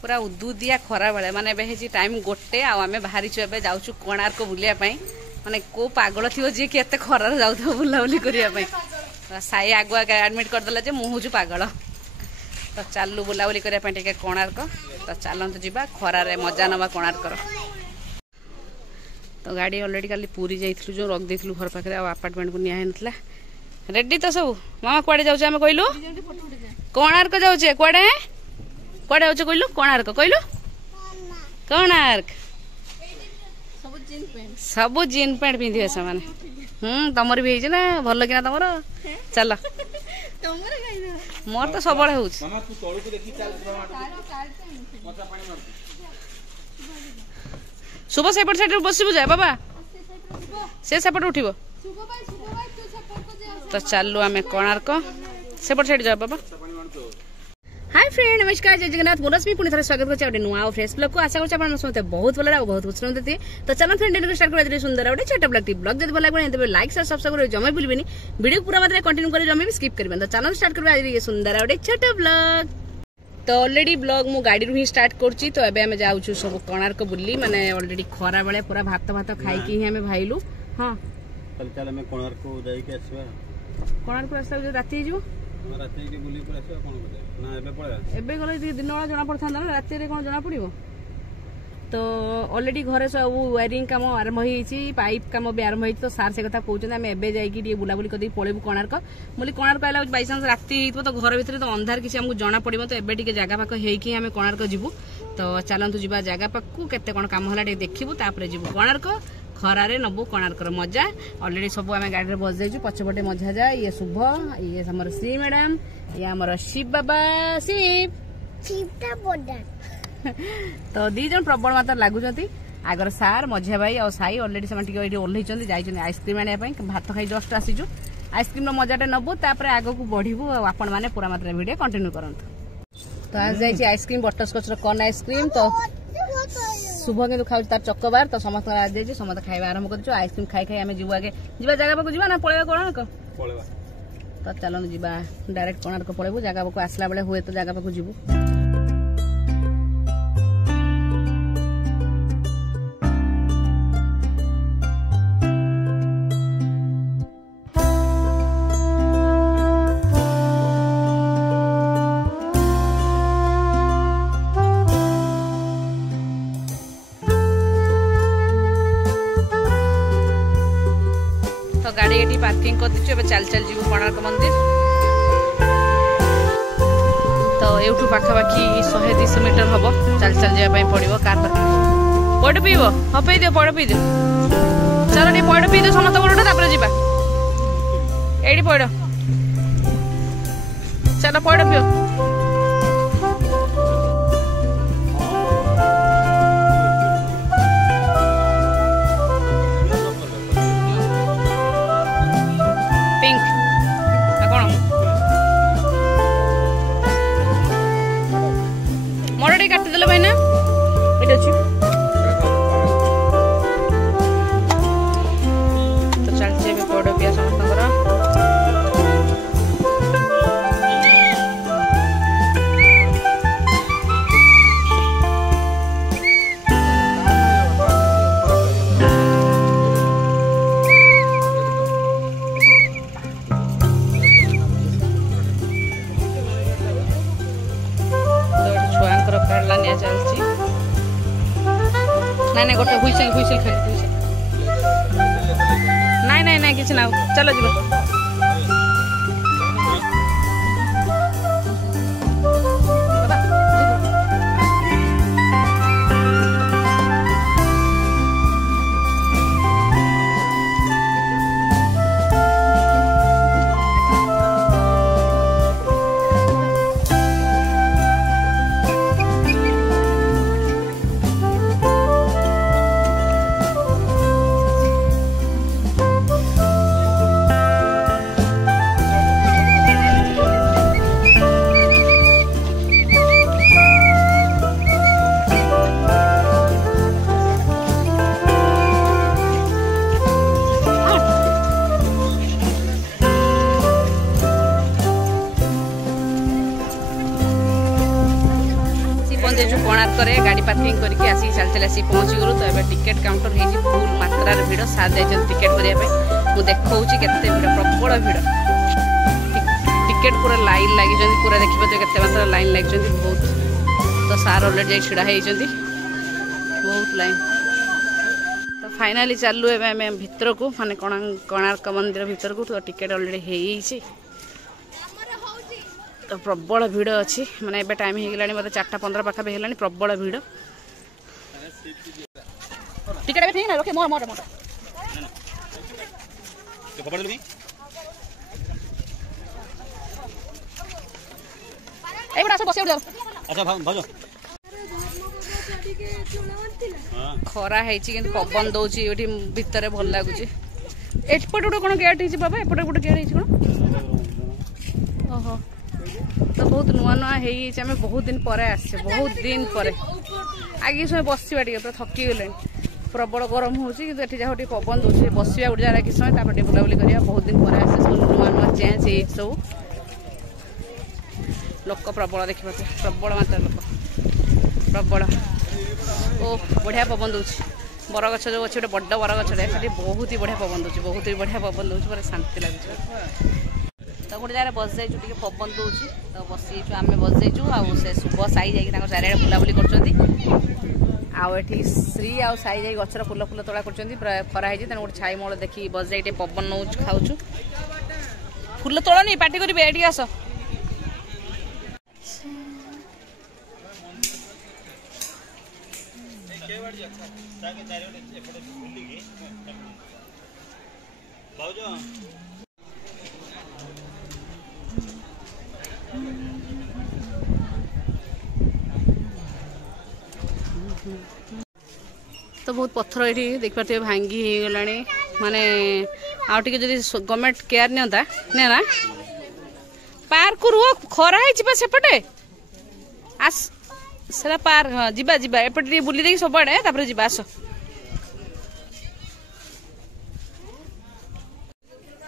पूरा उदुदिया खरा बेले माने टाइम गोटे आम बाहरी जाऊँ कोणार्क बुलिया माने को पागल थी जी के खरार जाऊ बुलाबुली करने साई आगुआ एडमिट करदेला जे मुझे पागल तो चलू बुलाबुली करने कोणार्क तो चलतु जा खरारे मजा नवा कोणार्क तो गाड़ी ऑलरेडी काली पूरी जाइलु जो रख देलु घर पाखे आपार्टमेंट को निया ना रेडी तो सब मामा कड़े जाऊे आम कहलु कोणार्क जाऊे कड़े कड़े जाऊे कहलु कोणार्क कहलु कोणार्क सब जीन पैंट पिंधे से तमर भी ना भल कि तुम चल मोर तो सब हो शुभ सेपट साइड बसबू जाए बाबा से सेपट उठ तो चलू आम कोणार्क सेपट साइड जाए बाबा। हाय फ्रेंड नमस्कार जय जगन्नाथ मोरस्मी पुणी थोड़ा स्वागत करते नुआ और फ्रेश ब्लॉग को आशा करते समझते बहुत भल बहुत खुश रही तो चलो फ्रेंड स्टार्ट कर सुंदर गोटे छोट ब्लॉग ब्लॉग जब भल लगे लाइक सब्सक्राइब जमा भूलि वीडियो पूरा मात्रा कंटिन्यू कर जमा भी स्किप करेंगे तो चलो स्टार्ट कर सुंदर गोटे छोट ब्लॉग तो ऑलरेडी ब्लॉग मु गाड़ी रू ही स्टार्ट करची तो एबे हमें जाऊँ सब कोणार्क बुली माने ऑलरेडी खरा बेले पूरा भात भात खाई ही हमें भाईलु हाँ कोणार्क कोणार्क रास्ता राति एबे गले दिन बेला जना पड़ता ना राति कौन जना पड़ो तो ऑलरेडी घरे सब वायरिंग काम आरंभ होती पाइप काम भी आरंभ होती तो सार से कथा कहते आम एबे जाइए बुलाबुली कर पलैबू कोणार्क बोली कोणार्क आला बाईचान्स राति हो तो घर भितर तो अंधार किसी आमको जना पड़ो तो एबे टिके जगह पाख होइकी आम कोणार्क जीवु तो चलतु जा जगह पाखु केते कौन काम है देखू तापर जीवु कोणार्क खरारे नबू कोणार्क मजा ऑलरेडी सब आम गाड़ी में बस जाइए पछपटे मजा जाए ये शुभ ये आम श्री मैडम ये आम शिव बाबा शिव तो दी जन प्रबल मात्रा लगुच आगर सार मझिया भाई और साई ऑलरेडी से ओह्लई आइसक्रीम आने भात खाई जस्ट आसीचु आइसक्रीम मजाटे नबू तापर आग को बढ़ू आपण मैंने पूरा मात्रा वीडियो कंटिन्यू करूँ तो आज जाइए आइसक्रीम बटरस्कच कॉर्न आइसक्रीम तो शुभ कि खाऊ तार चक्कर तो समस्त आज जाइए समस्त खाଇବା आरंभ कर आइसक्रीम खाई खाई आम जीव आगे जी जगह पाक जी ना पलैया कोणार्क तो चलो जा डायरेक्ट कोणार्क पलैबू जगह पाक आसला बेले हुए तो जगह पाक जीवु गाड़ी ये पार्किंग कर चल चल जीव कोणार्क मंदिर तो यूठू पाखापाखि 100-200 मीटर हम चल चल जावाई पड़ो कार पड़ पीब हाँ पी दियो पड़ पी दियो चलो टे पड़ पी दियो समस्त गोटे तापर जा ये पड़ चलो पड़ पियो काटिदेल भाई ना ये अच्छी तो चलते पौड़ पिया समस्त चलती ना गोटे हुईसेल हुईसेल खाली ना किसी ना चलो जी कोणार्क गाड़ी पार्किंग करके आसी चल चल आसी पहुँची गलु। तो ये टिकेट काउंटर हो फुल मात्रार भिड़ सार जाइए टिकेट करने मुझे देखा केते भिड़ प्रबल भिड़ टिकेट पूरा लाइन लगी पूरा देखिए केते मात्रा लाइन लगी बहुत। तो सार अलरेडी छिड़ा बहुत लाइन। तो फाइनाली चलू एवं भितर को माने कोणार्क मंदिर भितर को। तो टिकेट अलरेडी हो तो प्रबल भिड़ अच्छी माने एबे टाइम हो गलानी मतलब 4:15 पाखापी है प्रबल भिड़ टिकेट भी ठीक ना रखे मोर मोर मोर एबे आसो बसे उड़ अच्छा भाजो खरा है पवन दौर भितर भल लगुच एपटे गोटे कौन गेट है बाबा एपटे गोटे गेट है कौन ओहो। तो बहुत नुआ नुआ है बहुत दिन पर आसे बहुत दिन पर आगे समय बसवा टे पूरा थकी गले प्रबल गरम होती जहाँ पवन दौर बसवा गोटे जगह कि समय बुलाबुली करा बहुत दिन पर आसे सब नुआ नुआ चेंज है सब लोक प्रबल देखा प्रबल मात्रा लोक प्रबल ओ बढ़िया पवन दौर बरगछ जो अच्छे गोटे बड़ बरगछटे से बहुत ही बढ़िया पवन दौर बहुत ही बढ़िया पवन दौर पूरा शांति लगे। तो गोटे जगह बस जाइए टे पवन दौर तो बसी आम बस जाइचु आ शुभ साई जा चारिड़े बुलाबुली कर श्री आ साई जा गचर फुल फुल तोड़ा कर खरा है गोटे छाई मोड़ देखी बस जाइए पवन नौ खाऊ फुल तोड़नी पार्टी करेंगे एटी आस तो बहुत पत्थर ये देख पारे भांगी हो गला माने आउ टे गवर्नमेंट केयर नियंता ना पार्क रुह खरा है सेपटे आस से पार्क हाँ जीवा जीवा एपटे बुली दे सब आड़े तापर जीवा आस।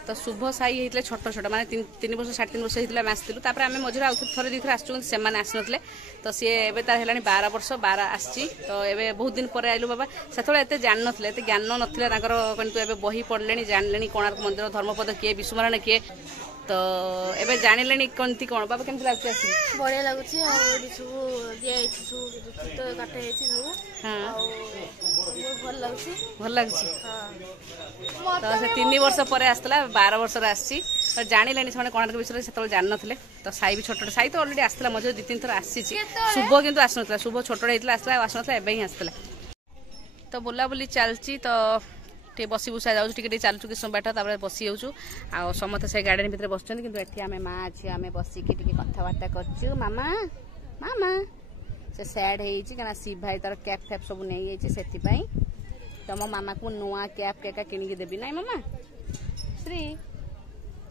तो शुभ साई होते छोट छोट माने 3 वर्ष 3.5 वर्ष होता आम आसलु आम मझे आउ थे दी थर आसुँ से आसन तो सी एवं तार है 12 वर्ष 12 आसी तो ये बहुत दिन पर आइलु बाबा से जान ना ज्ञान नाला किंतु एवं बही पढ़ले जानले कोणार्क मंदिर धर्मपद किए विश्वनारायण किए तो एबे जानिले कौनती कौन बाबा केमती लगुच आसी बढ़िया लगुच सब दिखाई सब काटे भल लगुच तो से 3 वर्ष पर आसला 12 वर्ष आसी जानिले से कोणार्क विषय से जान ना तो साई भी छोटे साई तो अलरेडी आसला मझे 2-3 थर आसी शुभ किंतु आसना शुभ छोटे होता आसना एवं ही आसला तो बुलाबुली चलती तो टे बसी बुसा जाऊँ टे चलुँ कि समय बाट बसी जाऊँ आ समस्त से गार्डन भितर बस कि आम माँ झी आम बसिकी कथबार्ता कर मामा मामा से सैड हो शिव भाई तार कैप फैप सब नहीं से तुम मामा को नुआ कैप केका किणिकी देवी ना मामा श्री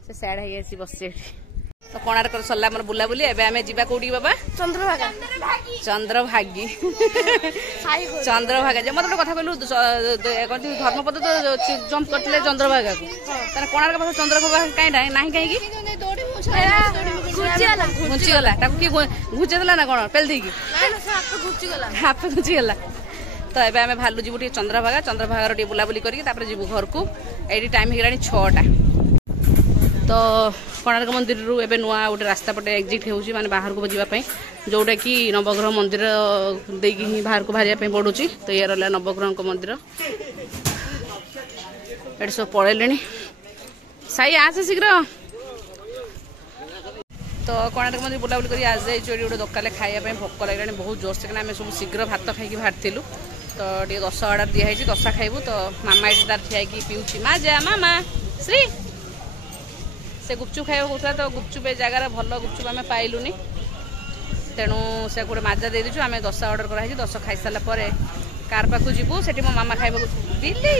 से सैड हो बस तो कोणार्क सरला मोर बुलाबुली एबे आमे जीवा कोडी बाबा चंद्रभागा चंद्रभागी चंद्रभागा जे मत गोटे कथा कहलु धर्मपद तो जंप करते चंद्रभागा को तार कोणार्क पास चंद्रभागा कहीं नाही कहीं घुची गला घुचे देला ना कौन पेल देकी हाथ घुची गला तो एबे आमे भालु जीवु चंद्रभागा चंद्रभागार बुलाबुली करके जीवु घर को ये टाइम हो 6टा तो कोणार्क मंदिर रु एबे नुआ गोटे रास्ता पटे एग्जिट होउची माने बाहर को जावाई जोटा कि नवग्रह मंदिर देकी ही बाहर को बाहर पड़ुची तो ये रहा नवग्रह मंदिर ये सब पड़े साई आसे शीघ्र तो कोणार्क मंदिर बुलाबुली कर आज जाइए गोटे दोकान खाइबा भोक लगे बहुत जोर से आम सब शीघ्र भात खाई बाहर तो टे 10 ऑर्डर दिखाई 10 खाइबू तो मामा ये तार ठिया पीऊँ माँ जा मामा श्री से गुपचुप खाइबा कहता तो गुपचुप ए जगार भल गुपचुप आम पाइलुनी तेणु से गोटे माजा दे दीचु आम 10 ऑर्डर कराई 10 खाई सारा पर कार पाखु जीवु से मो मामा खाइबा बिल्ली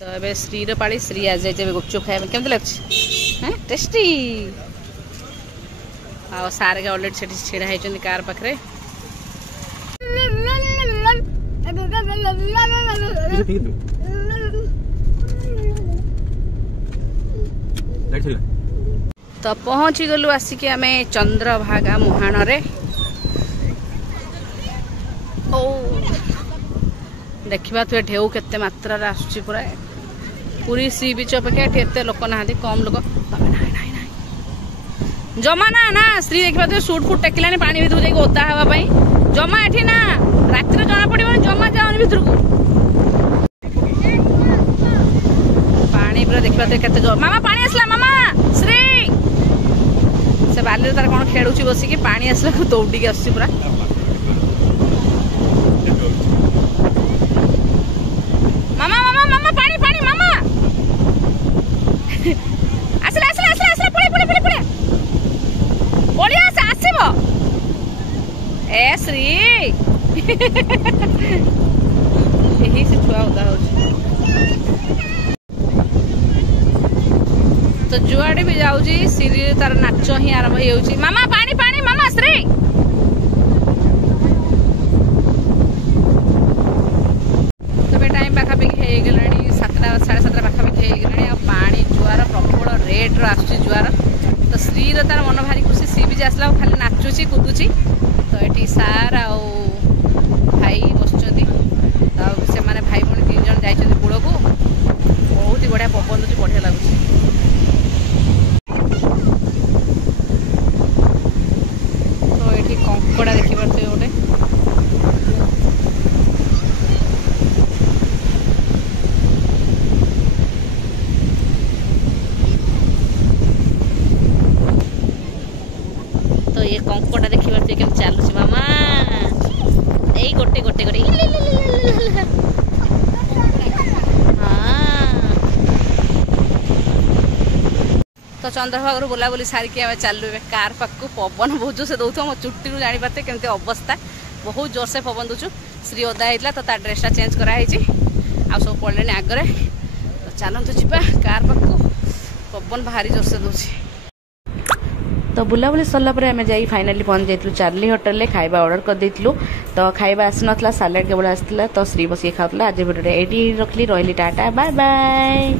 तो ए श्री पाड़ी श्री आज जाए गुपचुप खाइबा केमती लगे टेस्टी आ सारे के अलरेडी से छिड़ा होती कार पाखे तो पहुंची गलु आसिक आम चंद्रभागा मुहाण रे ओ देखा तुए ढेउ केते मात्रा आसुची पूरा पूरी सी बीच अपेक्षा एत लोक ना कम लोक जमा ना ना श्री देखा तुम सुट फुट टेकिला पानी भर जाए ओदा हाँपाई जमा एठी ना रातिर जना पड़ो जमा जाओनी भर को पानी पूरा देखा के मामा पानी आसला मामा श्री से बाली तार कौन खेलुची बसिकी पानी आसला दौड़ी आस पूरा मामा मामा मामा पानी पानी मामा आसला आसला आसला आसला पड़े पड़े पड़े पड़े ओलिया से आसीबो ए श्री यही से छुआ होता हो तो जुआड़े भी जाऊजी श्री तार नाच ही आरंभ हो मामा पानी पानी मामा श्री तबे टाइम पाखापाखि हो गलानी 7टा 7:30 पाखापाखि हो गलानी पानी जुआर प्रबल रेट आसुची जुआर तो श्री तार मन भारी खुशी सी बीच आसला खाली नाचुची कुदुची तो ये सार आ भाई बसुँच से माने भाई भौणी 3 जन जाइछन्ति कूल को बहुत ही बढ़िया पवन दूची बढ़िया लगुच तो ये कंकड़ा देखिए गोटे तो ये कंकड़ा देखिए केम चलुच मामा यही गोटे गोटे गोटे तो चंद्रभागा बुलाबुली सारिकी आम चलू कार पाखु पवन बहुत जोर से दौथ मो चुट्टी जानी पारे केमती अवस्था बहुत जोर से पवन दूचु श्री ओदा होता तो तार ड्रेसटा चेंज कराई आ सब पड़े आगे तो चलतु जा कार पाखु पवन भारी जोर से दूसरी तो बुलाबुली सरला आम जा फाइनाली पहुंच जाइलु चार्ली होटल में खाइबा ऑर्डर कर देइलु तो खाइबा आसनला सालाड केवल आसला तो श्री बस खाऊला आज भिडियो ये रखली रही टाटा बाय बाय।